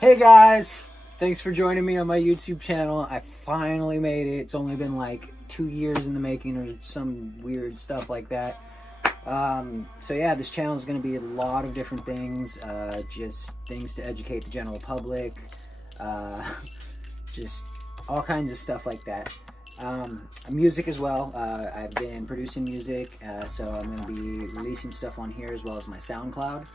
Hey guys, thanks for joining me on my YouTube channel. I finally made it. It's only been like 2 years in the making or some weird stuff like that. So yeah, this channel is going to be a lot of different things, just things to educate the general public, just all kinds of stuff like that. Music as well. I've been producing music, so I'm going to be releasing stuff on here as well as my SoundCloud.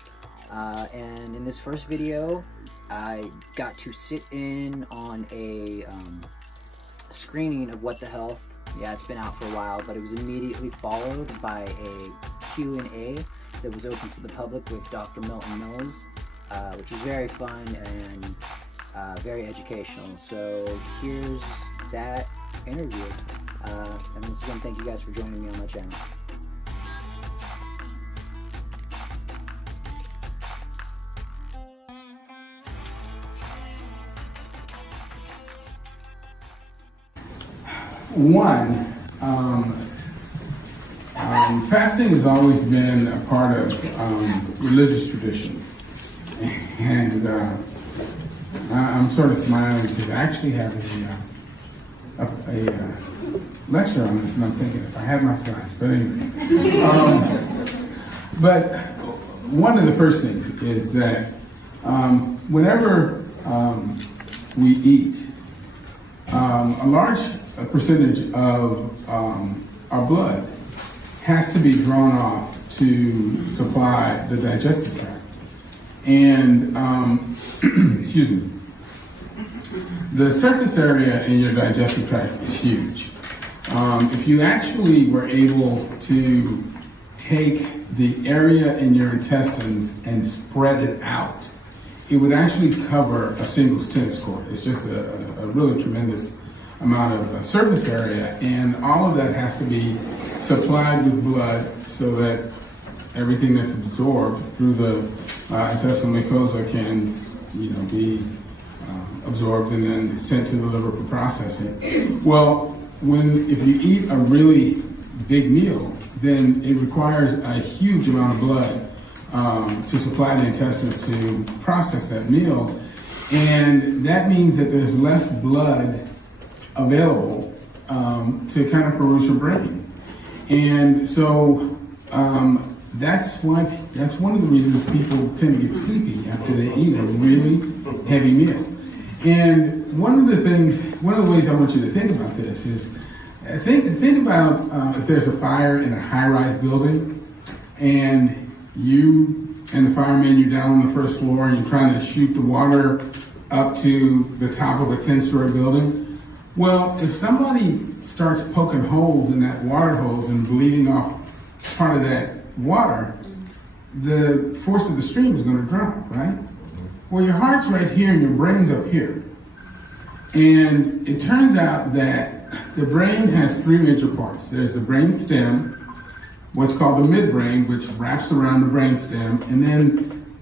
And in this first video, I got to sit in on a screening of What the Health. Yeah, it's been out for a while, but it was immediately followed by a Q&A that was open to the public with Dr. Milton MIlls, which was very fun and very educational. So here's that interview. And once again, thank you guys for joining me on my channel. One, fasting has always been a part of religious tradition. And I'm sort of smiling because I actually have a lecture on this, and I'm thinking if I had my slides, but anyway. But one of the first things is that whenever we eat, a large percentage of our blood has to be drawn off to supply the digestive tract. And, excuse me, the surface area in your digestive tract is huge. If you actually were able to take the area in your intestines and spread it out, it would actually cover a single tennis court. It's just a really tremendous amount of surface area, and all of that has to be supplied with blood so that everything that's absorbed through the intestinal mucosa can, be absorbed and then sent to the liver for processing. Well, if you eat a really big meal, then it requires a huge amount of blood to supply the intestines to process that meal, and that means that there's less blood available to kind of peruse your brain. And so that's one of the reasons people tend to get sleepy after they eat a really heavy meal. And one of the ways I want you to think about this is think about if there's a fire in a high-rise building and you and the fireman, you're down on the first floor and you're trying to shoot the water up to the top of a 10-story building. Well, if somebody starts poking holes in that water hose and bleeding off part of that water, the force of the stream is going to drop, right? Well, your heart's right here and your brain's up here. And it turns out that the brain has three major parts. There's the brain stem, what's called the midbrain, which wraps around the brain stem, and then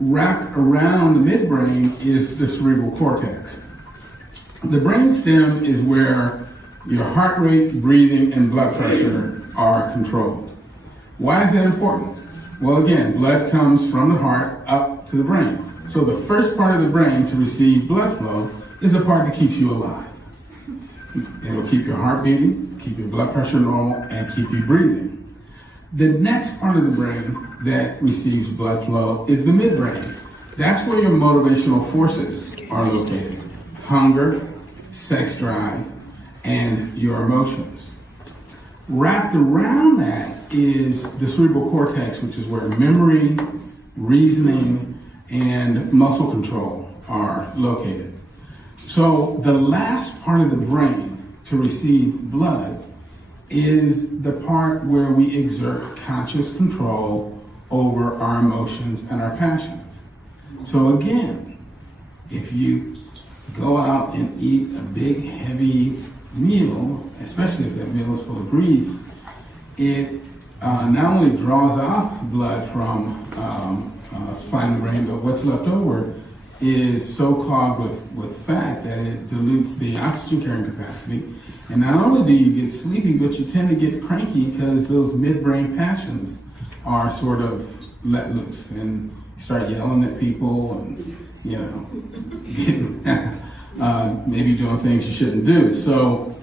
wrapped around the midbrain is the cerebral cortex. The brain stem is where your heart rate, breathing, and blood pressure are controlled. Why is that important? Well, again, blood comes from the heart up to the brain. So the first part of the brain to receive blood flow is the part that keeps you alive. It'll keep your heart beating, keep your blood pressure normal, and keep you breathing. The next part of the brain that receives blood flow is the midbrain. That's where your motivational forces are located. Hunger, sex drive, and your emotions. Wrapped around that is the cerebral cortex, which is where memory, reasoning, and muscle control are located. So the last part of the brain to receive blood is the part where we exert conscious control over our emotions and our passions. So again, if you go out and eat a big, heavy meal, especially if that meal is full of grease, it not only draws off blood from supplying the brain, but what's left over is so clogged with fat that it dilutes the oxygen carrying capacity. And not only do you get sleepy, but you tend to get cranky because those midbrain passions are sort of let loose and start yelling at people and maybe doing things you shouldn't do. So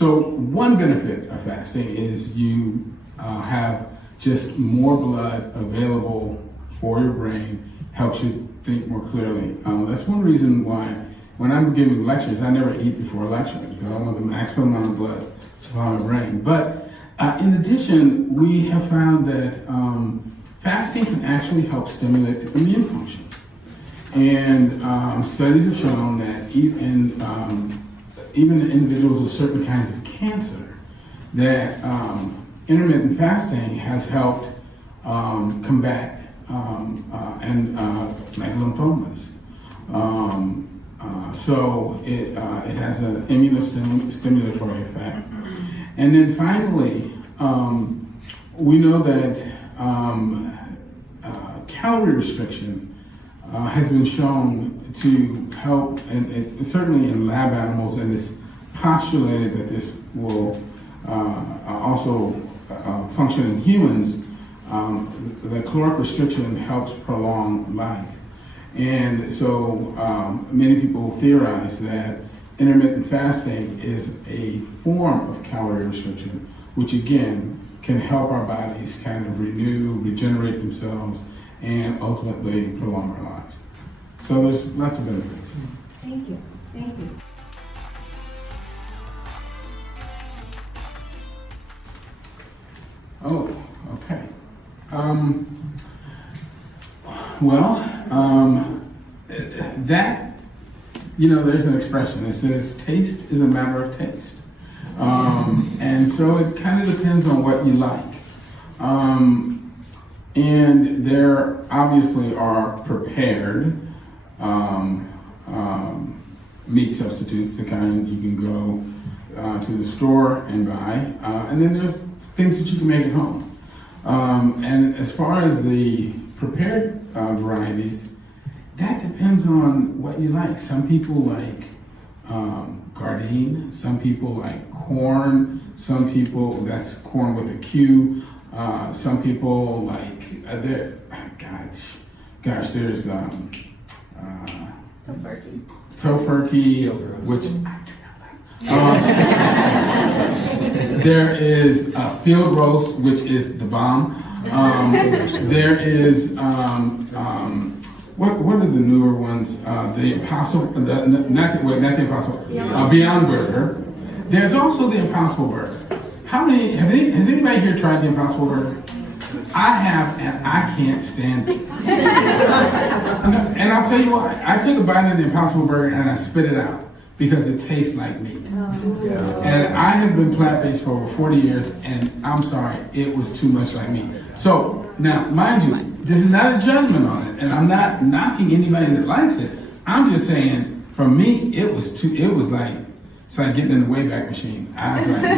one benefit of fasting is you have just more blood available for your brain, helps you think more clearly. That's one reason why when I'm giving lectures, I never eat before lectures because I want the maximum amount of blood to supply my brain. But in addition, we have found that fasting can actually help stimulate the immune function. And studies have shown that even in individuals with certain kinds of cancer, that intermittent fasting has helped combat like lymphomas. So it has an immunostimulatory effect. And then finally, we know that calorie restriction has been shown to help, and certainly in lab animals, and it's postulated that this will also function in humans. The caloric restriction helps prolong life. And so many people theorize that intermittent fasting is a form of calorie restriction, which again can help our bodies kind of renew, regenerate themselves, and ultimately prolong our lives. So there's lots of benefits. Thank you. Thank you. Oh, okay. That, there's an expression that says taste is a matter of taste. And so it kind of depends on what you like. And there obviously are prepared meat substitutes, the kind you can go to the store and buy. And then there's things that you can make at home. And as far as the prepared varieties, that depends on what you like. Some people like Gardein, some people like corn, some people, that's corn with a Q, some people like, there's Tofurkey, which there is field roast, which is the bomb. There is what are the newer ones? The Impossible, not the Impossible, Beyond Burger. There's also the Impossible Burger. Has anybody here tried the Impossible Burger? I have, and I can't stand it. And I'll tell you why. I took a bite of the Impossible Burger and I spit it out because it tastes like meat. And I have been plant-based for over 40 years, and I'm sorry, it was too much like meat. So, now, mind you, this is not a judgment on it, and I'm not knocking anybody that likes it. I'm just saying, for me, it's like getting in the Wayback Machine. I was like, no.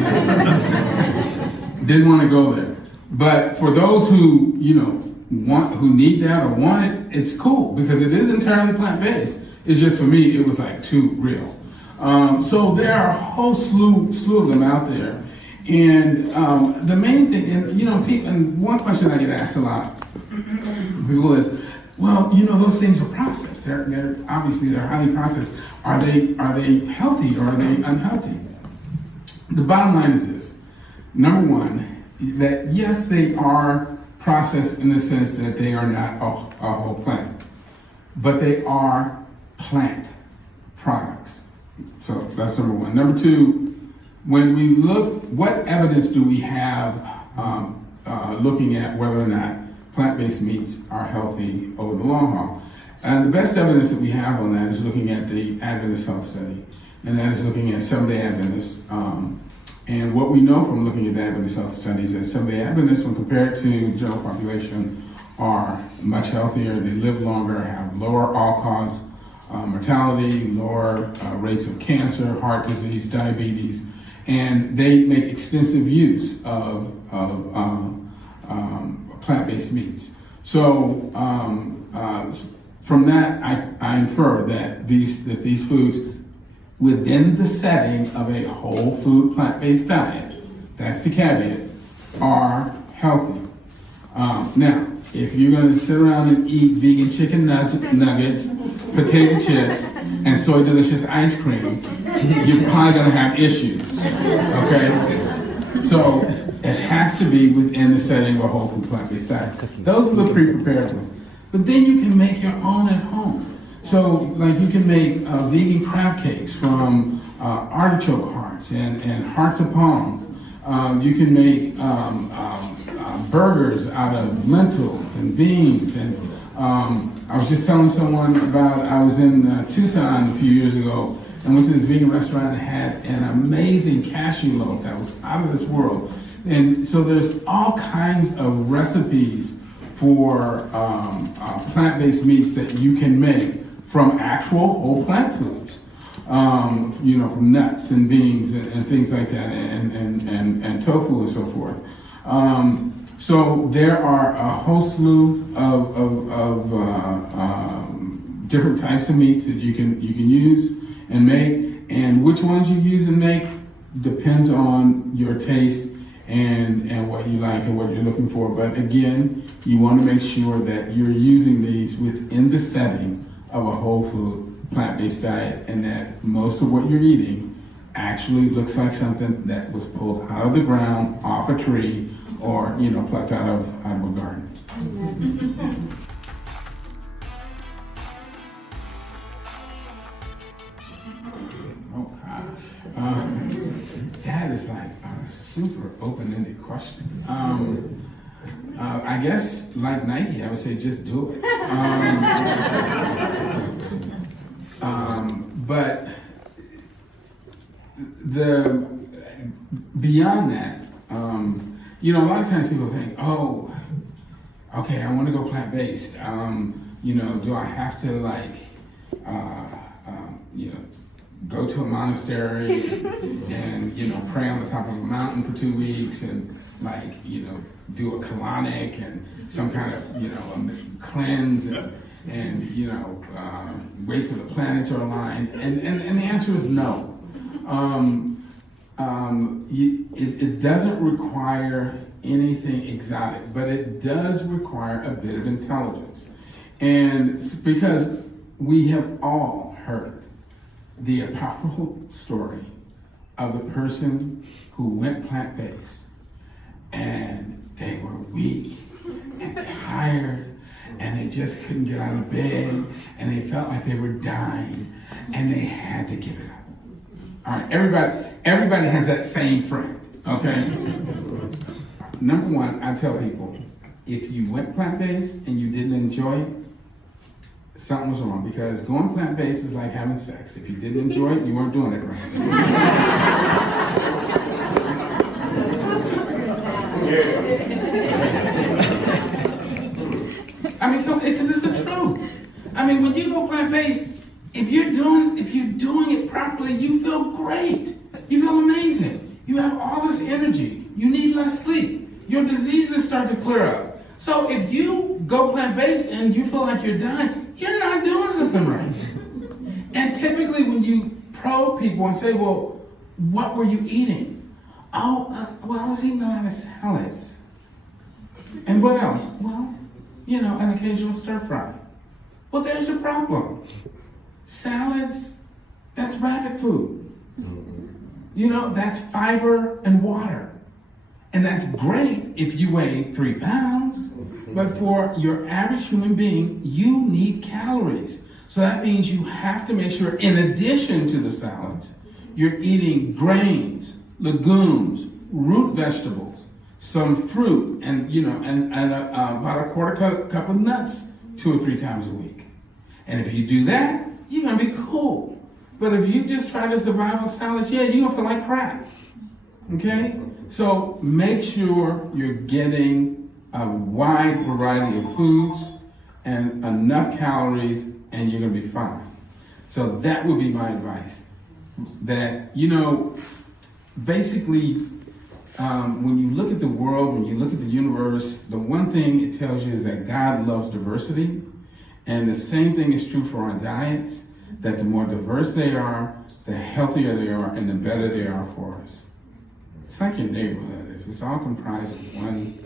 Didn't want to go there. But for those who, who need that or want it, it's cool, because it is entirely plant-based. It's just, for me, it was like too real. So there are a whole slew of them out there. And the main thing, and one question I get asked a lot from people is, well, those things are processed. They're obviously highly processed. Are they healthy or are they unhealthy? The bottom line is this. Number one, that yes, they are processed in the sense that they are not a whole plant, but they are plant products. So that's number one. Number two, when we look, what evidence do we have looking at whether or not plant-based meats are healthy over the long haul? And the best evidence that we have on that is looking at the Adventist Health Study, and that is looking at Seventh-day Adventists. And what we know from looking at the Adventist Health Studies is Seventh-day Adventists, when compared to the general population, are much healthier. They live longer, have lower all-cause mortality, lower rates of cancer, heart disease, diabetes, and they make extensive use of plant-based meats. So from that, I infer that these foods, within the setting of a whole food plant-based diet, that's the caveat, are healthy. Now, if you're going to sit around and eat vegan chicken nuggets, potato chips, and soy delicious ice cream, you're probably going to have issues. Okay? So it has to be within the setting of a whole food plant-based diet. Those are the pre-prepared ones. But then you can make your own at home. So, like, you can make vegan crab cakes from artichoke hearts and hearts of palms. You can make burgers out of lentils and beans. And I was just telling someone about, I was in Tucson a few years ago and went to this vegan restaurant and had an amazing cashew loaf that was out of this world. And so there's all kinds of recipes for plant-based meats that you can make from actual whole plant foods. From nuts and beans and things like that, and tofu and so forth. So there are a whole slew of different types of meats that you can use and make, and which ones you use and make depends on your taste and what you like and what you're looking for. But again, you want to make sure that you're using these within the setting of a whole food plant-based diet, and that most of what you're eating actually looks like something that was pulled out of the ground, off a tree, or plucked out of a garden. Oh gosh, that is like a super open-ended question. I guess, like Nike, I would say just do it. But beyond that, a lot of times people think, oh, okay, I want to go plant-based. Do I have to go to a monastery and, pray on the top of a mountain for 2 weeks and do a colonic and some kind of, cleanse and wait till the planets are aligned? And the answer is no. It doesn't require anything exotic, but it does require a bit of intelligence. And because we have all heard the apocryphal story of the person who went plant-based and they were weak and tired and they just couldn't get out of bed and they felt like they were dying and they had to give it up. All right, everybody has that same friend, okay? Number one, I tell people, if you went plant-based and you didn't enjoy it, something was wrong, because going plant-based is like having sex. If you didn't enjoy it, you weren't doing it right. I mean, because it's the truth. I mean, when you go plant-based, if you're doing it properly, you feel great. You feel amazing. You have all this energy. You need less sleep. Your diseases start to clear up. So if you go plant-based and you feel like you're dying, you're not doing something right. And typically when you probe people and say, well, what were you eating? Oh, well, I was eating a lot of salads. And what else? Well, an occasional stir fry. Well, there's your problem. Salads, that's rabbit food. That's fiber and water. And that's great if you weigh 3 pounds. But for your average human being, you need calories. So that means you have to make sure, in addition to the salads, you're eating grains, legumes, root vegetables, some fruit, and about a quarter cup of nuts 2 or 3 times a week. And if you do that, you're gonna be cool. But if you just try to survive on salads, you're gonna feel like crap. Okay? So make sure you're getting a wide variety of foods and enough calories, and you're gonna be fine. So that would be my advice. That, basically, when you look at the world, when you look at the universe, the one thing it tells you is that God loves diversity. And the same thing is true for our diets, that the more diverse they are, the healthier they are, and the better they are for us. It's like your neighborhood. If it's all comprised of one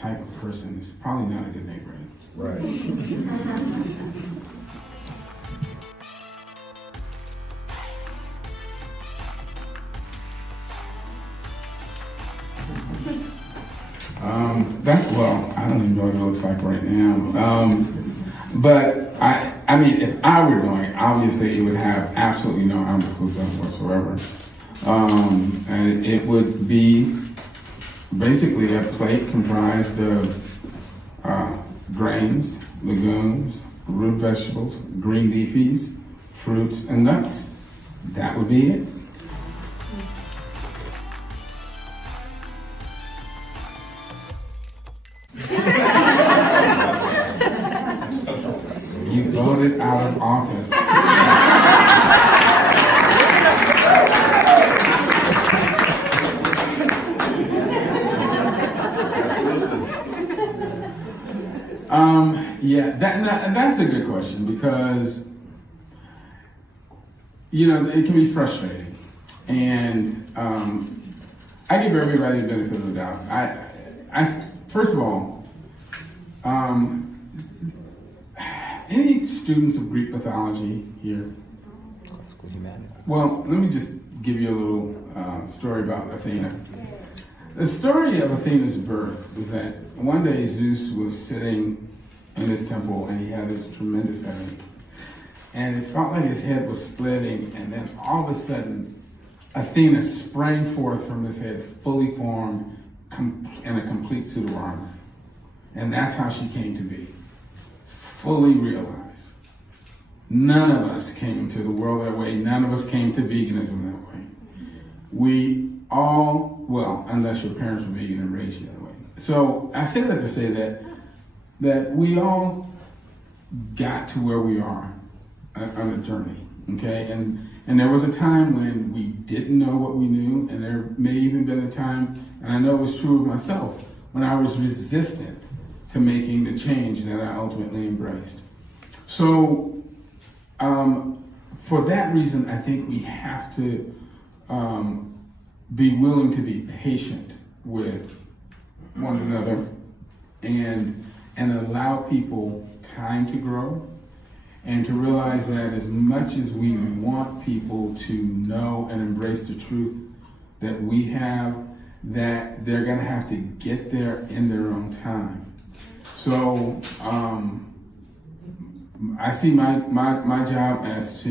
type of person is probably not a good neighborhood. Right. Well, I don't even know what it looks like right now. But I mean, if I were doing it, obviously it would have absolutely no agriculture whatsoever. And it would be basically a plate comprised of grains, legumes, root vegetables, green leafies, fruits, and nuts. That would be it. You voted out of office. Yeah, that's a good question because, you know, it can be frustrating. And I give everybody the benefit of the doubt. I first of all, any students of Greek mythology here? Well, let me just give you a little story about Athena. The story of Athena's birth was that one day Zeus was sitting in his temple and he had this tremendous headache. And it felt like his head was splitting, and then all of a sudden, Athena sprang forth from his head, fully formed, in a complete suit of armor. And that's how she came to be. Fully realized. None of us came into the world that way. None of us came to veganism that way. We all, well, unless your parents were vegan and raised you that way. So I say that to say that we all got to where we are on a journey, okay? And there was a time when we didn't know what we knew, and there may even been a time, and I know it was true of myself, when I was resistant to making the change that I ultimately embraced. So for that reason, I think we have to be willing to be patient with one another and allow people time to grow, and to realize that as much as we want people to know and embrace the truth that we have, that they're gonna have to get there in their own time. So I see my job as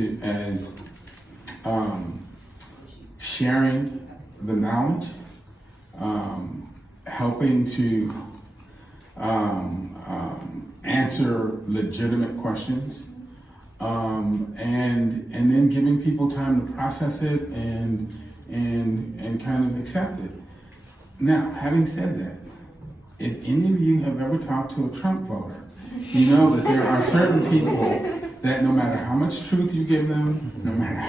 sharing the knowledge, helping to answer legitimate questions, and then giving people time to process it and kind of accept it. Now, having said that, if any of you have ever talked to a Trump voter, you know that there are certain people that no matter how much truth you give them, no matter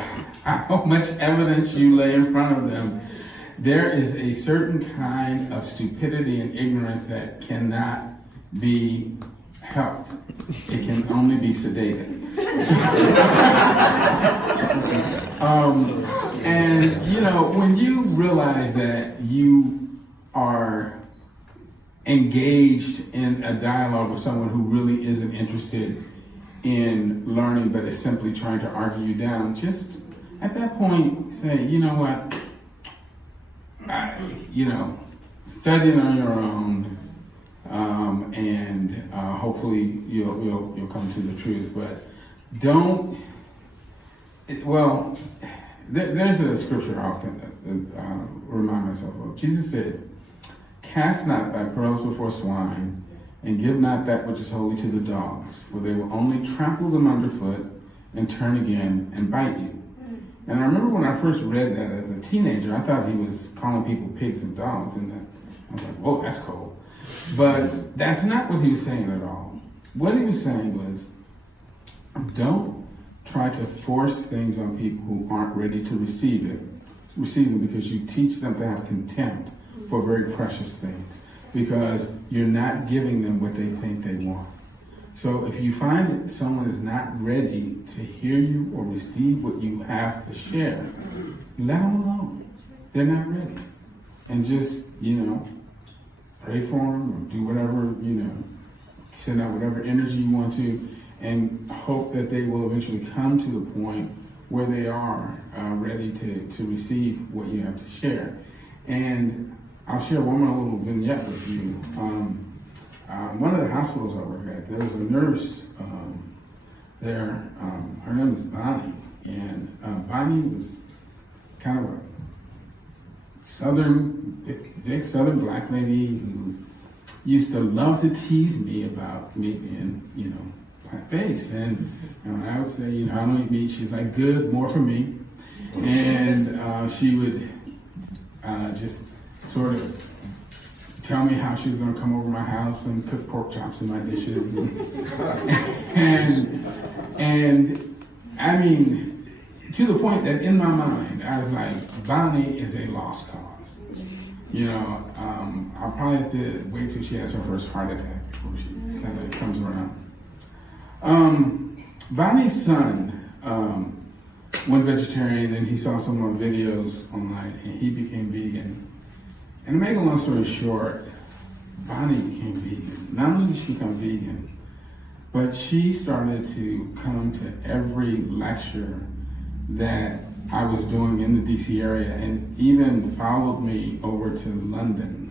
how much evidence you lay in front of them, there is a certain kind of stupidity and ignorance that cannot be helped. It can only be sedated. And you know, when you realize that you are engaged in a dialogue with someone who really isn't interested in learning but is simply trying to argue you down, just at that point say, you know what, studying on your own, and hopefully you'll come to the truth. But don't. There's a scripture I often remind myself of. Jesus said, "Cast not thy pearls before swine, and give not that which is holy to the dogs, for they will only trample them underfoot and turn again and bite you." And I remember when I first read that as a teenager, I thought he was calling people pigs and dogs, and I was like, whoa, that's cold. But that's not what he was saying at all. What he was saying was, don't try to force things on people who aren't ready to receive them, because you teach them to have contempt for very precious things, because you're not giving them what they think they want. So if you find that someone is not ready to hear you or receive what you have to share, let them alone. They're not ready. And just, pray for them or do whatever, send out whatever energy you want to, and hope that they will eventually come to the point where they are ready to receive what you have to share. And I'll share one more little vignette with you. One of the hospitals I work at, there was a nurse there. Her name is Bonnie, and Bonnie was kind of a big southern black lady who used to love to tease me about me being, plant-based. And I would say, I don't eat meat. She's like, good, more for me. And she would just sort of tell me how she was going to come over my house and cook pork chops in my dishes. And I mean, to the point that in my mind, I was like, Bonnie is a lost cause. I'll probably have to wait till she has her first heart attack before she kind of comes around. Bonnie's son went vegetarian, and he saw some more videos online, and he became vegan. And to make a long story short, Bonnie became vegan. Not only did she become vegan, but she started to come to every lecture that I was doing in the DC area, and even followed me over to London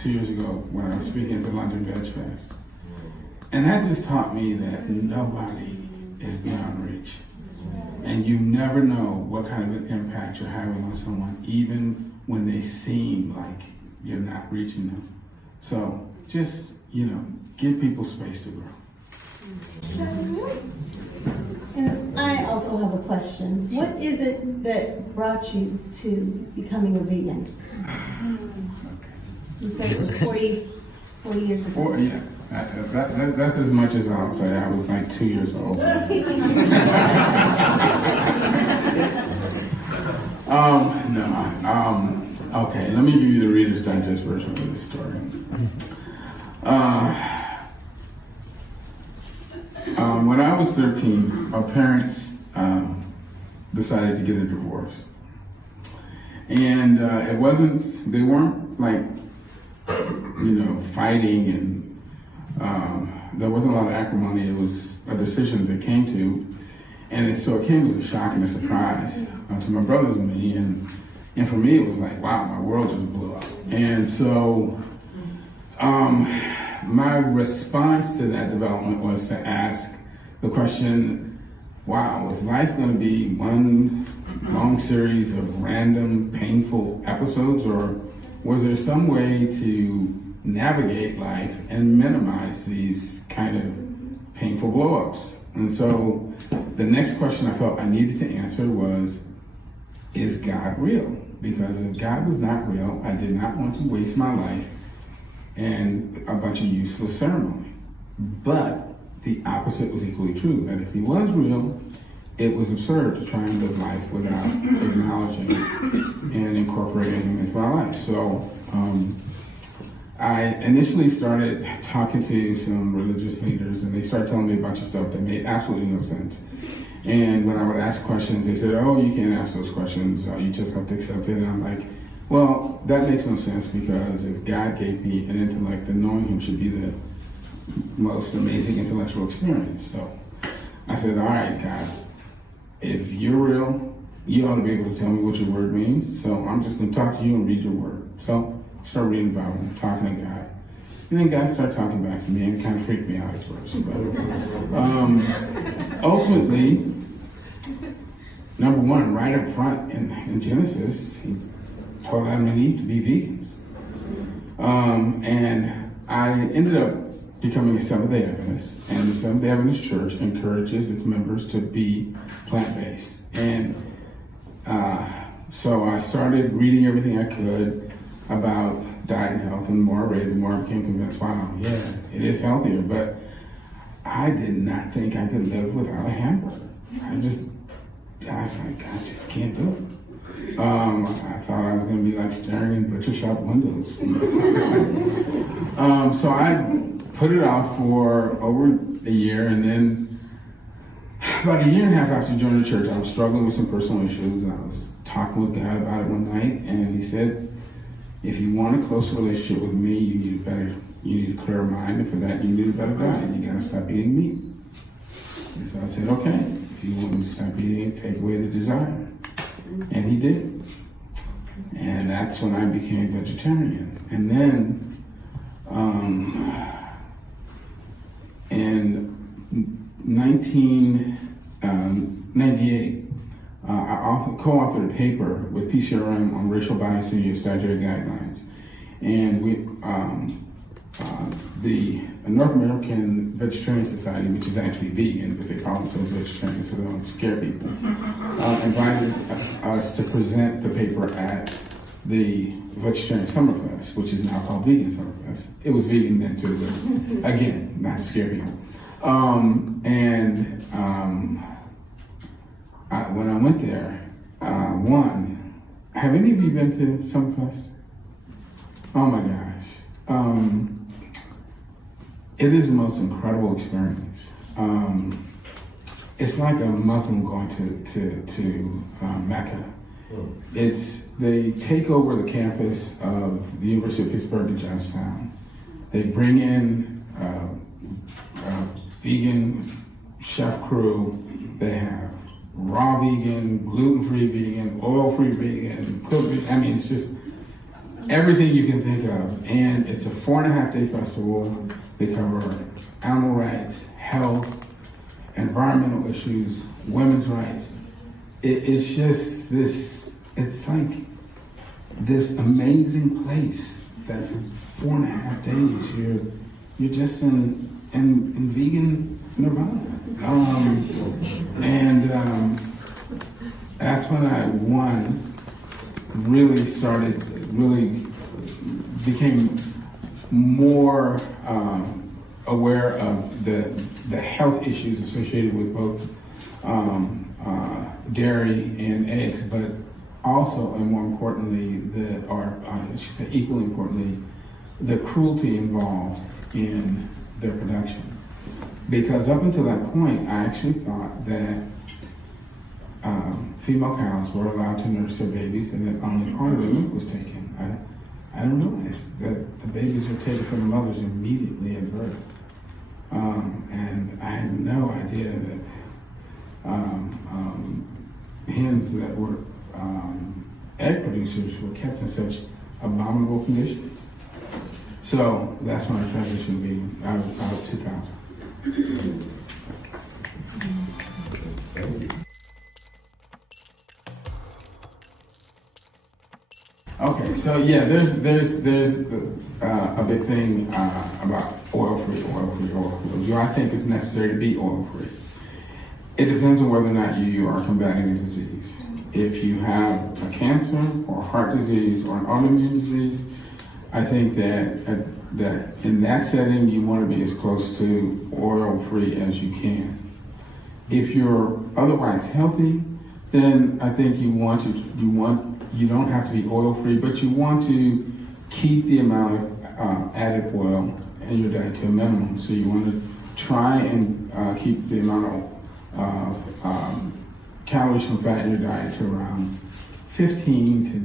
2 years ago when I was speaking at the London Veg Fest. And that just taught me that nobody is beyond reach. And you never know what kind of an impact you're having on someone, even when they seem like you're not reaching them. So just, give people space to grow. And I also have a question. What is it that brought you to becoming a vegan? You said it was 40 years ago. Yeah. That's as much as I'll say. I was like 2 years old. Okay, let me give you the Reader's Digest version of this story. When I was 13, my parents decided to get a divorce. And they weren't like, fighting, and there wasn't a lot of acrimony. It was a decision they came to. And so it came as a shock and a surprise to my brothers and me. And for me, it was like, wow, my world just blew up. And so my response to that development was to ask the question, wow, is life going to be one long series of random, painful episodes, or was there some way to navigate life and minimize these kind of painful blow-ups? And so the next question I felt I needed to answer was, is God real? Because if God was not real, I did not want to waste my life in a bunch of useless ceremony. But the opposite was equally true, that if he was real, it was absurd to try and live life without acknowledging and incorporating him into my life. So I initially started talking to some religious leaders, and they started telling me a bunch of stuff that made absolutely no sense. And when I would ask questions, they said, oh, you can't ask those questions, you just have to accept it. And I'm like, well, that makes no sense, because if God gave me an intellect, then knowing him should be the most amazing intellectual experience. So I said, all right, God, if you're real, you ought to be able to tell me what your word means. So I'm just going to talk to you and read your word. So I started reading the Bible, talking to God. And then God started talking back to me, and it kind of freaked me out at first. But ultimately, number one, right up front in Genesis, he told Adam and Eve to be vegans. And I ended up becoming a Seventh-day Adventist, and the Seventh-day Adventist Church encourages its members to be plant-based. And so I started reading everything I could about diet and health, and the more I read, the more I became convinced, wow, yeah, it is healthier, but I did not think I could live without a hamburger. I was like, I just can't do it. I thought I was going to be like staring in butcher shop windows. So I put it off for over a year, and then about a year and a half after joining the church, I was struggling with some personal issues, and I was talking with God about it one night, and he said, if you want a closer relationship with me, you need a clearer mind, and for that you need a better diet. You gotta stop eating meat. And so I said, okay, if you want me to stop eating it, take away the desire. And he did. And that's when I became vegetarian. And then in 1998, I co-authored a paper with PCRM on racial bias in U.S. dietary guidelines. And the North American Vegetarian Society, which is actually vegan, but they call themselves vegetarian so they don't scare people, invited us to present the paper at the Vegetarian Summer Fest, which is now called Vegan Summer Fest. It was vegan then too, but again, not to scare people. When I went there, have any of you been to Summerfest? Oh my gosh. It is the most incredible experience. It's like a Muslim going to Mecca. They take over the campus of the University of Pittsburgh and Johnstown. They bring in vegan chef crew. They have raw vegan, gluten-free vegan, oil-free vegan, cooked vegan. I mean, it's just everything you can think of. And it's a 4.5-day festival. They cover animal rights, health, environmental issues, women's rights. It's just this, it's like this amazing place that for 4.5 days you're just in vegan nirvana. That's when I became more aware of the health issues associated with both dairy and eggs, but also, and more importantly, equally importantly, the cruelty involved in their production. Because up until that point, I actually thought that female cows were allowed to nurse their babies and that only part of the milk was taken. I didn't realize that the babies were taken from the mothers immediately at birth. And I had no idea that hens that were egg producers were kept in such abominable conditions. So that's when I transitioned vegan. I was about 2000. Okay, so yeah, there's a big thing about oil-free. Do I think it's necessary to be oil-free? It depends on whether or not you are combating a disease. If you have a cancer or heart disease or an autoimmune disease, I think that in that setting you want to be as close to oil-free as you can. If you're otherwise healthy, then I think you don't have to be oil-free, but you want to keep the amount of added oil in your diet to a minimum. So you want to try and keep the amount of calories from fat in your diet to around 15 to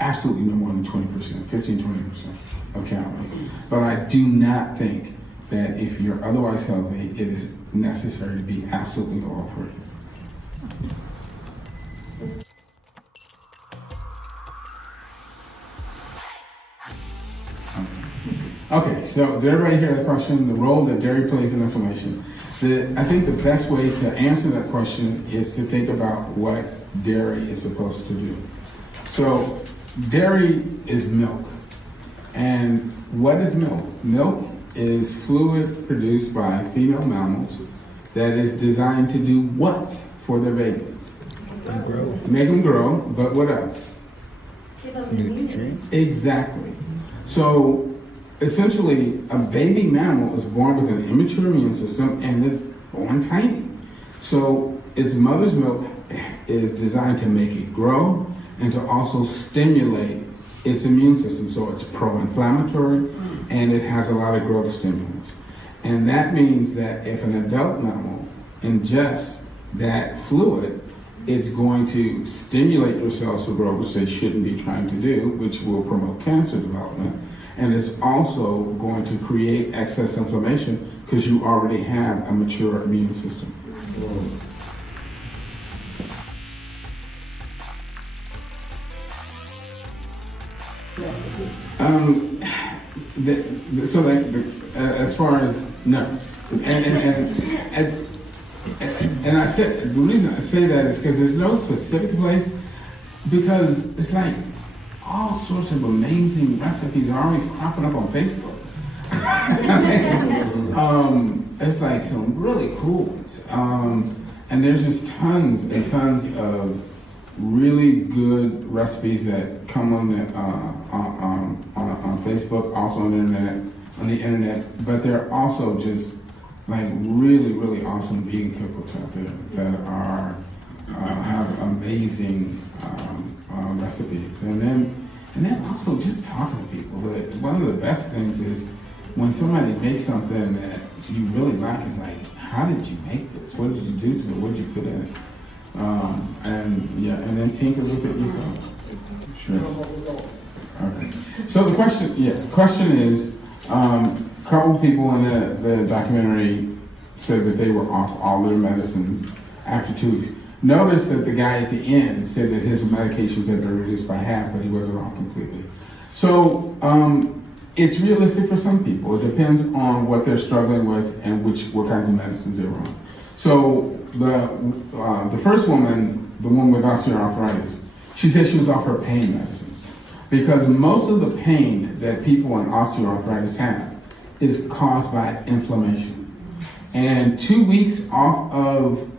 absolutely no more than 20%, 15-20% of calories. But I do not think that if you're otherwise healthy, it is necessary to be absolutely oil-free. Okay, so did everybody hear the question, the role that dairy plays in inflammation? I think the best way to answer that question is to think about what dairy is supposed to do. So dairy is milk. And what is milk? Milk is fluid produced by female mammals that is designed to do what for their babies? Make them grow, but what else? Give them nutrients. Exactly. So essentially, a baby mammal is born with an immature immune system and is born tiny. So its mother's milk is designed to make it grow and to also stimulate its immune system. So it's pro-inflammatory and it has a lot of growth stimulants. And that means that if an adult mammal ingests that fluid, it's going to stimulate your cells to grow, which they shouldn't be trying to do, which will promote cancer development. And it's also going to create excess inflammation because you already have a mature immune system. As far as no, and I said the reason I say that is because there's no specific place, because it's like all sorts of amazing recipes are always cropping up on Facebook. It's like some really cool ones, and there's just tons and tons of really good recipes that come on Facebook, also on the internet. But there are also just like really awesome vegan cookbooks out there that are have amazing recipes, and then also just talking to people. But one of the best things is when somebody makes something that you really like, is like, how did you make this? What did you do to it? What did you put in it? And then tinker with it yourself. Sure. Okay. So the question is, a couple people in the documentary said that they were off all their medicines after 2 weeks. Notice that the guy at the end said that his medications had been reduced by half, but he wasn't off completely. So it's realistic for some people. It depends on what they're struggling with and what kinds of medicines they're on. So the first woman, the one with osteoarthritis, she said she was off her pain medicines because most of the pain that people in osteoarthritis have is caused by inflammation. And 2 weeks off of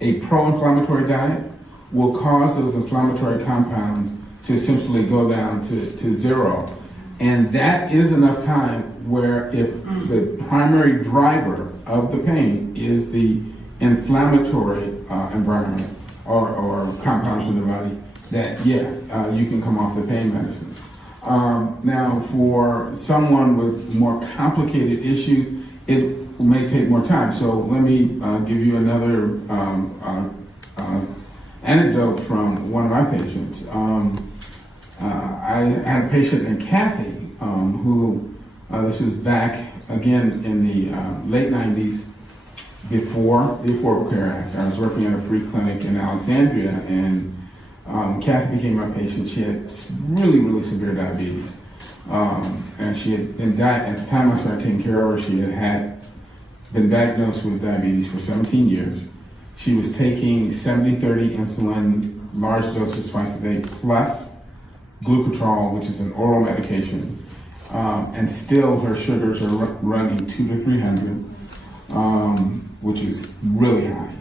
a pro-inflammatory diet will cause those inflammatory compounds to essentially go down to zero. And that is enough time where if the primary driver of the pain is the inflammatory environment or compounds in the body, that you can come off the pain medicines. Now, for someone with more complicated issues, it may take more time. So let me give you another anecdote from one of my patients. I had a patient named Kathy who, this was back again in the late 90s, before the Affordable Care Act. I was working at a free clinic in Alexandria, and Kathy became my patient. She had really severe diabetes. And she had been at the time I started taking care of her, she had been diagnosed with diabetes for 17 years. She was taking 70/30 insulin, large doses twice a day, plus glucotrol, which is an oral medication. And still her sugars are running 200 to 300, which is really high.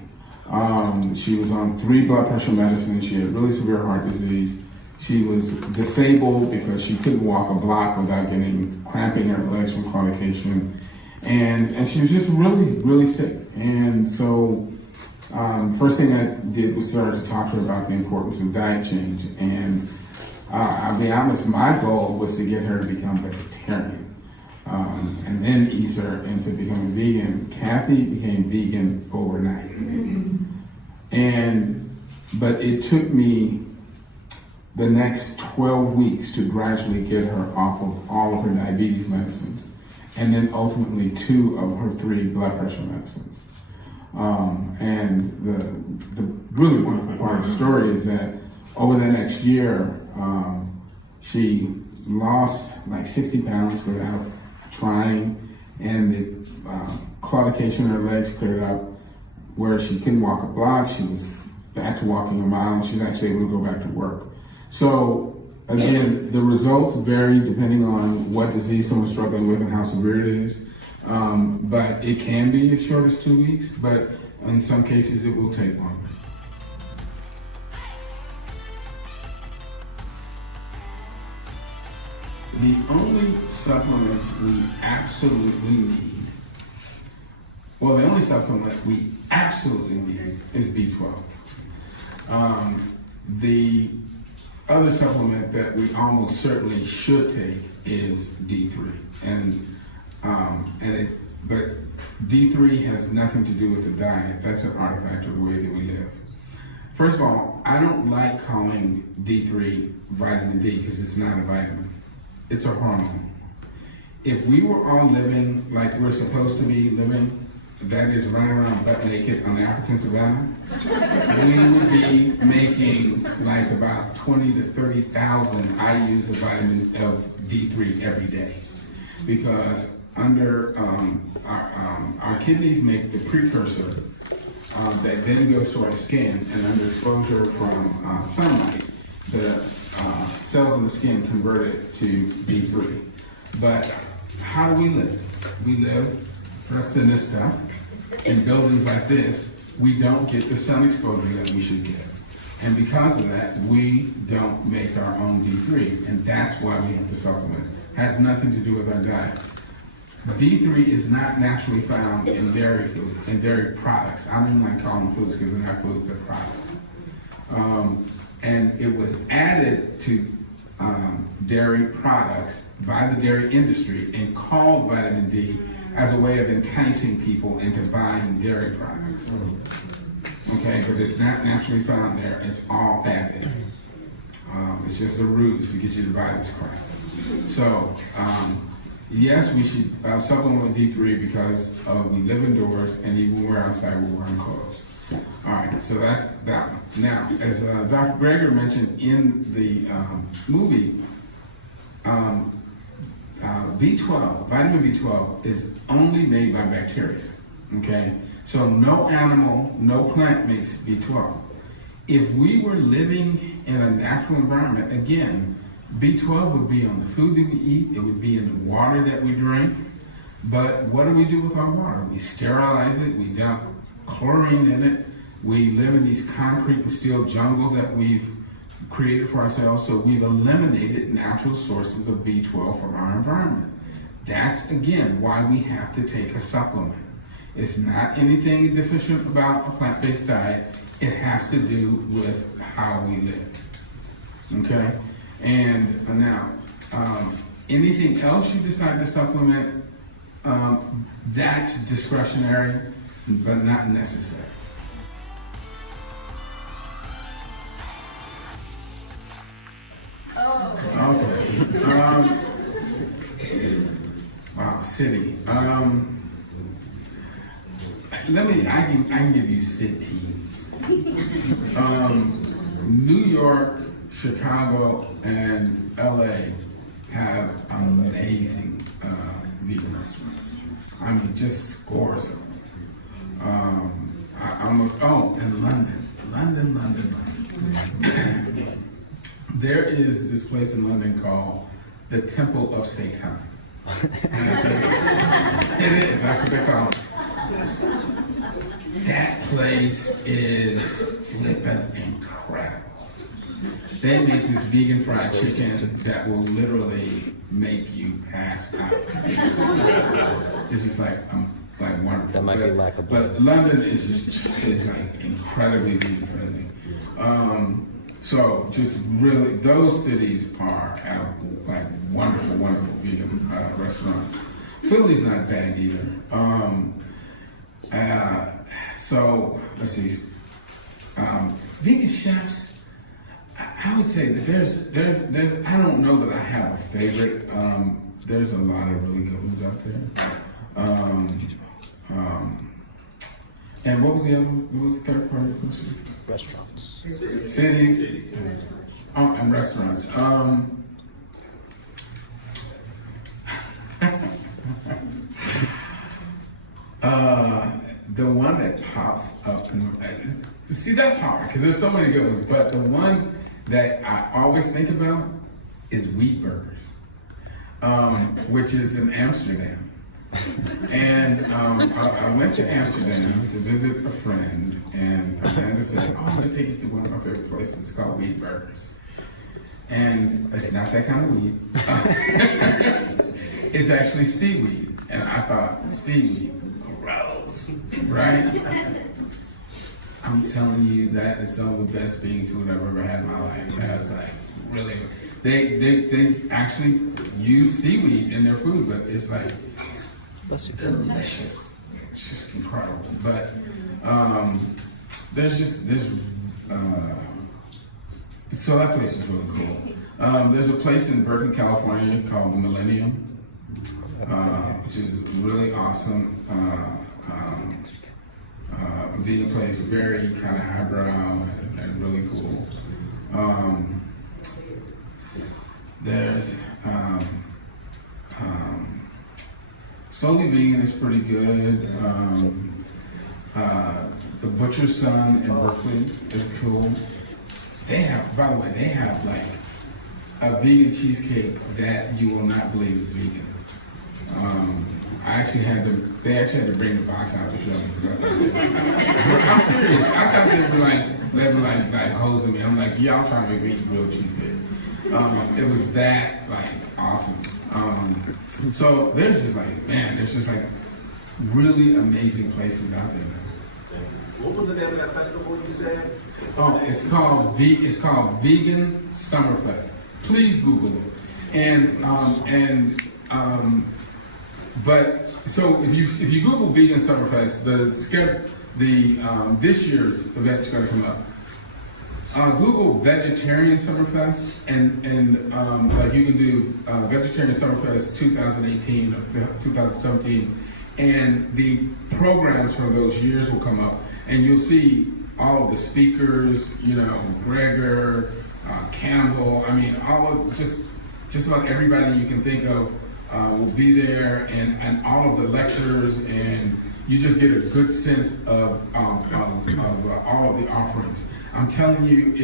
She was on 3 blood pressure medicines. She had really severe heart disease. She was disabled because she couldn't walk a block without getting cramping in her legs from claudication. And she was just really sick. And so first thing I did was start to talk to her about the importance of diet change. And I'll be honest, my goal was to get her to become vegetarian and then ease her into becoming vegan. Kathy became vegan overnight. But it took me the next 12 weeks to gradually get her off of all of her diabetes medicines, and then ultimately 2 of her 3 blood pressure medicines. And the really wonderful part of the story is that over the next year, she lost like 60 pounds without trying, and the claudication in her legs cleared up where she couldn't walk a block. She was back to walking a mile. She's actually able to go back to work. So again, the results vary depending on what disease someone's struggling with and how severe it is. But it can be as short as 2 weeks, but in some cases it will take longer. The only supplements we absolutely need, well, the only supplement we absolutely need is B12. The other supplement that we almost certainly should take is D3, but D3 has nothing to do with the diet. That's an artifact of the way that we live. First of all, I don't like calling D3 vitamin D because it's not a vitamin. It's a hormone. If we were all living like we're supposed to be living, that is running around butt naked on the African savannah, we would be making like about 20 to 30,000 IUs of vitamin of D3 every day. Because under our kidneys make the precursor that then goes to our skin, and under exposure from sunlight, the cells in the skin convert it to D3. But how do we live? We live dressed in this stuff. In buildings like this, we don't get the sun exposure that we should get. And because of that, we don't make our own D3, and that's why we have to supplement. Has nothing to do with our diet. D3 is not naturally found in dairy food, in dairy products. I don't even like calling them foods because they're not foods, they're products. And it was added to dairy products by the dairy industry and called vitamin D as a way of enticing people into buying dairy products. Okay, but it's not naturally found there, it's all added. It's just a ruse to get you to buy this crap. So, yes, we should supplement with D3 because we live indoors, and even when we're outside, we're wearing clothes. All right, so that's that one. Now, as Dr. Greger mentioned in the movie, B12, vitamin B12 is only made by bacteria, okay? So no animal, no plant makes B12. If we were living in a natural environment, again, B12 would be on the food that we eat, it would be in the water that we drink, but what do we do with our water? We sterilize it, we dump chlorine in it, we live in these concrete and steel jungles that we've created for ourselves, so we've eliminated natural sources of B12 from our environment. That's, again, why we have to take a supplement. It's not anything deficient about a plant-based diet, it has to do with how we live, okay? And now, anything else you decide to supplement, that's discretionary, but not necessary. Okay. Wow, city. I can give you cities. New York, Chicago, and LA have amazing vegan restaurants. I mean, just scores of them. And London. There is this place in London called the Temple of Satan. It is, that's what they call it. That place is flippin' incredible. They make this vegan fried chicken that will literally make you pass out. It's just like wonderful. That might be likable. But London is like incredibly vegan friendly. So just really, those cities are like wonderful vegan restaurants. Philly's not bad either. So let's see. Vegan chefs, I would say that there's I don't know that I have a favorite. There's a lot of really good ones out there. And what was the third part of the question? Restaurants. Cities. Oh, and restaurants. The one that pops up, see, that's hard because there's so many good ones, but the one that I always think about is Wheat Burgers, which is in Amsterdam. And I went to Amsterdam to visit a friend, and Amanda said, "Oh, I'm going to take you to one of my favorite places. It's called Wheat Burgers." And it's not that kind of wheat. It's actually seaweed. And I thought, seaweed, gross, right? I'm telling you, that is some of the best vegan food I've ever had in my life. I was like, really, they actually use seaweed in their food, but it's like delicious. It's just incredible. But there's So that place is really cool. There's a place in Berkeley, California called the Millennium, which is really awesome. Vegan place, very kind of highbrow and really cool. There's Solely Vegan is pretty good. The Butcher's Son in Berkeley is cool. They have, by the way, they have like a vegan cheesecake that you will not believe is vegan. They actually had to bring the box out to show me because I thought they were, I'm serious. I thought they were like hosing me. I'm like, y'all trying to make real cheesecake. It was that like awesome. So there's just like really amazing places out there now. What was the name of that festival you said? Oh, it's called Vegan Summerfest. Please Google it. But so if you Google Vegan Summerfest, this year's event is going to come up. Google Vegetarian Summerfest and like you can do Vegetarian Summerfest 2018 or 2017, and the programs from those years will come up, and you'll see all of the speakers, Gregor, Campbell, I mean, all of just about everybody you can think of will be there, and all of the lectures, and you just get a good sense of all of the offerings. I'm telling you,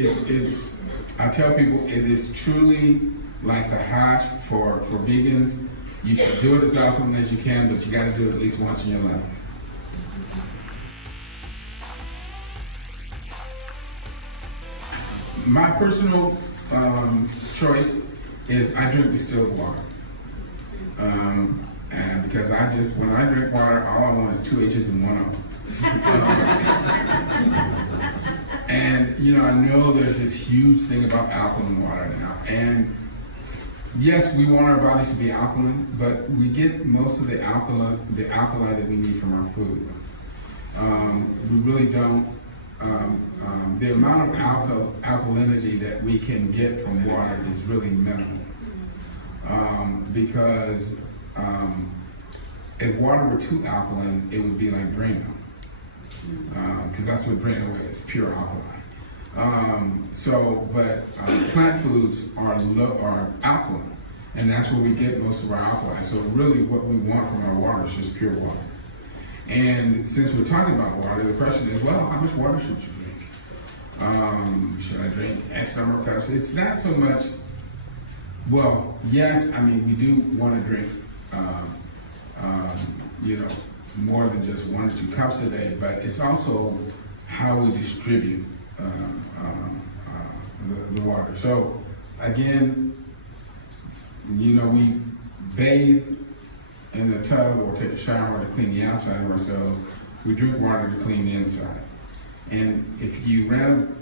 I tell people it is truly like the Hajj for vegans. You should do it as often as you can, but you got to do it at least once in your life. My personal choice is I drink distilled water. And because when I drink water, all I want is 2 H's and 1 O. And I know there's this huge thing about alkaline water now. And yes, we want our bodies to be alkaline, but we get most of the alkali that we need from our food. We really don't. The amount of alkalinity that we can get from water is really minimal. Because if water were too alkaline, it would be like Drano. Because that's what Drano is, pure alkaline. But plant foods are alkaline, and that's where we get most of our alkali. So really what we want from our water is just pure water. And since we're talking about water, the question is, well, how much water should you drink? Should I drink X number of cups? It's not so much, well, yes, I mean, we do want to drink, more than just 1 or 2 cups a day, but it's also how we distribute the water. So again, we bathe in the tub or take a shower to clean the outside of ourselves. We drink water to clean the inside. And if you ran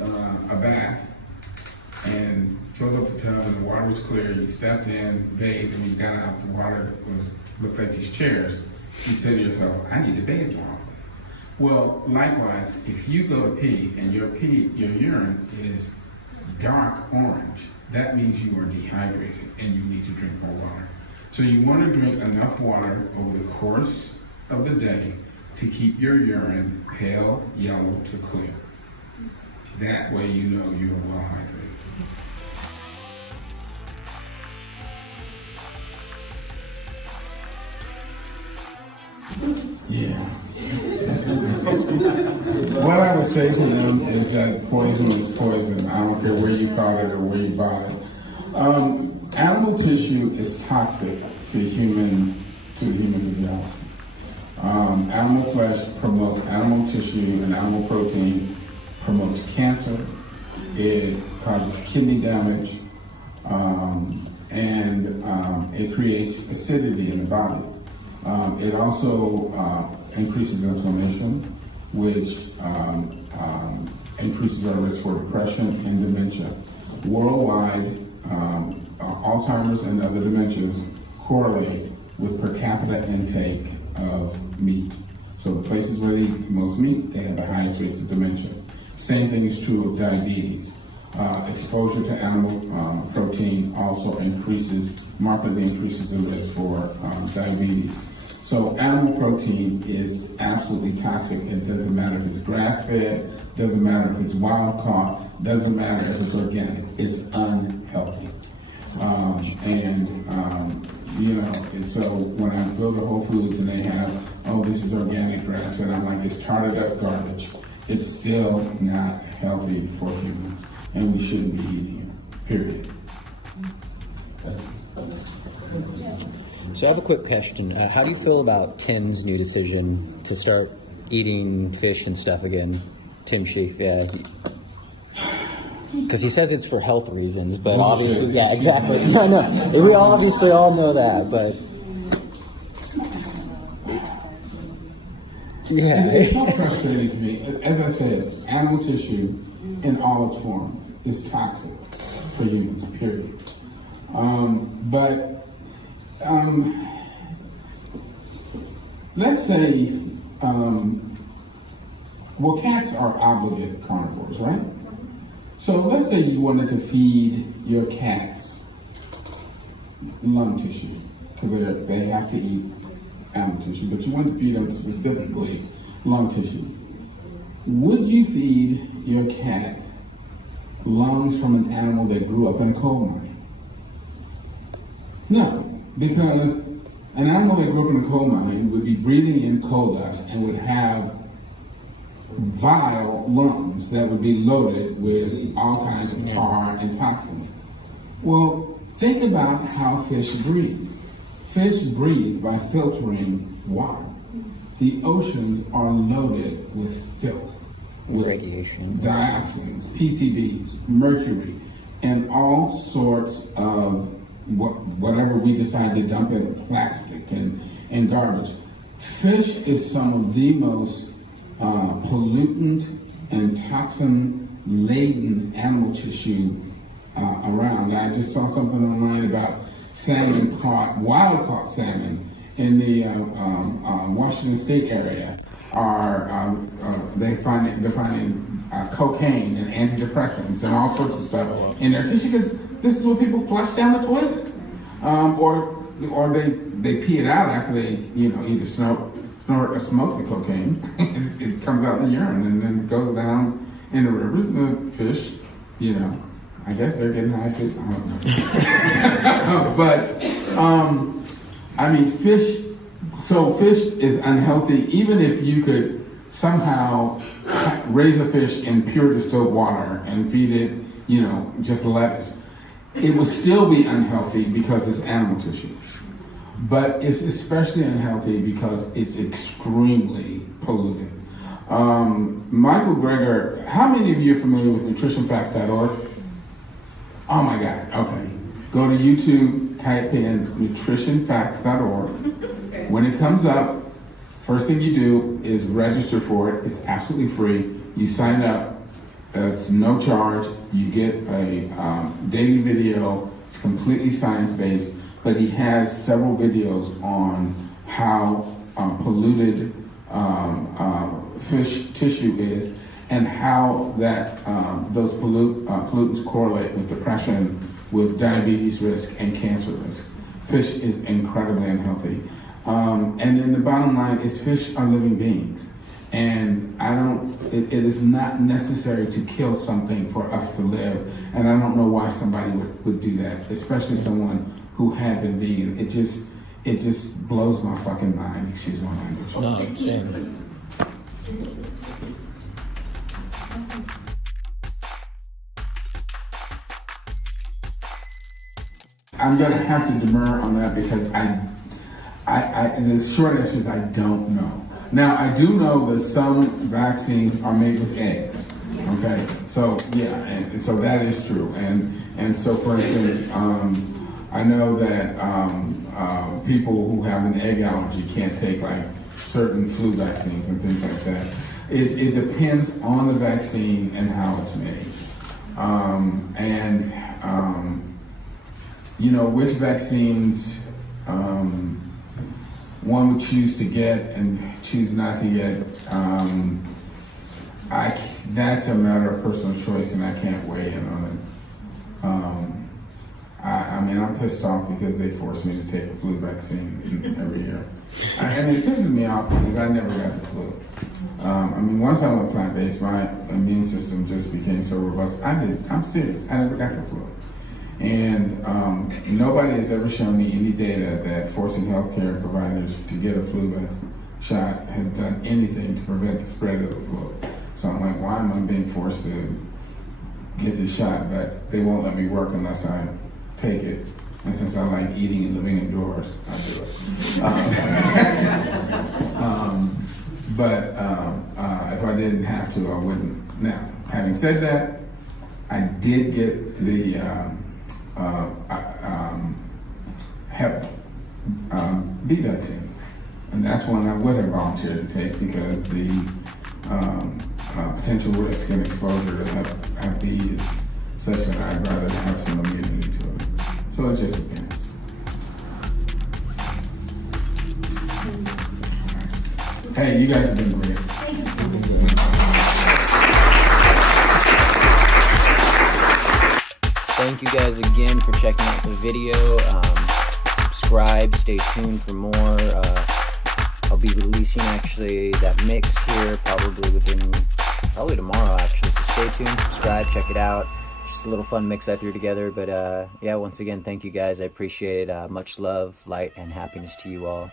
a bath and filled up the tub and the water was clear, you stepped in, bathed, and when you got out, the water looked like these chairs, you say to yourself, I need to bathe more often. Well, likewise, if you go to pee and your urine is dark orange, that means you are dehydrated and you need to drink more water. So you want to drink enough water over the course of the day to keep your urine pale yellow to clear. That way you know you're well hydrated. Yeah. What I would say to them is that poison is poison. I don't care where you caught it or where you bought it. Animal tissue is toxic to human development. Animal flesh promotes animal tissue, and animal protein promotes cancer. It causes kidney damage, and it creates acidity in the body. It also increases inflammation, which increases our risk for depression and dementia. Worldwide, Alzheimer's and other dementias correlate with per capita intake of meat. So the places where they eat most meat, they have the highest rates of dementia. Same thing is true with diabetes. Exposure to animal protein also markedly increases the risk for diabetes. So animal protein is absolutely toxic. It doesn't matter if it's grass-fed, doesn't matter if it's wild-caught, doesn't matter if it's organic. It's unhealthy. And so when I go to Whole Foods and they have, oh, this is organic grass-fed, I'm like, it's tarted up garbage. It's still not healthy for humans, and we shouldn't be eating it, period. So I have a quick question. How do you feel about Tim's new decision to start eating fish and stuff again? Tim Shieff, yeah. Because he says it's for health reasons, but obviously, yeah, exactly. No, we obviously all know that, but yeah. It's so frustrating to me. As I said, animal tissue in all its forms is toxic for humans, period. Let's say, cats are obligate carnivores, right? So let's say you wanted to feed your cats lung tissue, because they have to eat animal tissue, but you want to feed them specifically lung tissue. Would you feed your cat lungs from an animal that grew up in a coal mine? No, because an animal that grew up in a coal mine would be breathing in coal dust and would have vile lungs that would be loaded with all kinds of tar and toxins. Well, think about how fish breathe. Fish breathe by filtering water. The oceans are loaded with filth, with radiation, dioxins, PCBs, mercury, and all sorts of whatever we decide to dump in plastic and garbage. Fish is some of the most pollutant and toxin-laden animal tissue around. I just saw something online about salmon wild-caught salmon in the Washington State area. They're finding cocaine and antidepressants and all sorts of stuff in their tissue, because this is what people flush down the toilet, or they pee it out after they either snort or smoke the cocaine. It comes out in the urine and then it goes down in the rivers. And the fish, I guess they're getting high fish. I don't know. But fish. So fish is unhealthy, even if you could somehow raise a fish in pure distilled water and feed it, just lettuce. It would still be unhealthy because it's animal tissue. But it's especially unhealthy because it's extremely polluted. Michael Greger, how many of you are familiar with nutritionfacts.org? Oh my God, okay. Go to YouTube, type in nutritionfacts.org. When it comes up, first thing you do is register for it. It's absolutely free. You sign up, it's no charge. You get a daily video. It's completely science-based, but he has several videos on how polluted fish tissue is and how that those pollutants correlate with depression, with diabetes risk, and cancer risk. Fish is incredibly unhealthy. And then the bottom line is fish are living beings. And it is not necessary to kill something for us to live. And I don't know why somebody would do that, especially someone who had been vegan. It just blows my fucking mind. Excuse my language. No, same. I'm gonna have to demur on that because the short answer is I don't know. Now, I do know that some vaccines are made with eggs, okay? So, yeah, and so that is true. And so, for instance, I know that people who have an egg allergy can't take, like, certain flu vaccines and things like that. It depends on the vaccine and how it's made. Which vaccines one would choose to get and choose not to get. that's a matter of personal choice, and I can't weigh in on it. I mean, I'm pissed off because they forced me to take a flu vaccine every year. And it pisses me off because I never got the flu. I mean, once I went plant-based, my immune system just became so robust. I'm serious, I never got the flu. And nobody has ever shown me any data that forcing healthcare providers to get a flu vaccine shot has done anything to prevent the spread of the flu. So I'm like, why am I being forced to get this shot? But they won't let me work unless I take it. And since I like eating and living indoors, I do it. But if I didn't have to, I wouldn't. Now, having said that, I did get the Hep B vaccine. And that's one I would have volunteered to take because the potential risk and exposure to Hep B is such that I'd rather have some immunity to it. So it just depends. Hey, you guys have been great. Thank you guys again for checking out the video. Subscribe, stay tuned for more. I'll be releasing actually that mix here probably tomorrow actually. So stay tuned, subscribe, check it out. Just a little fun mix I threw together. But yeah, once again, thank you guys. I appreciate it. Much love, light, and happiness to you all.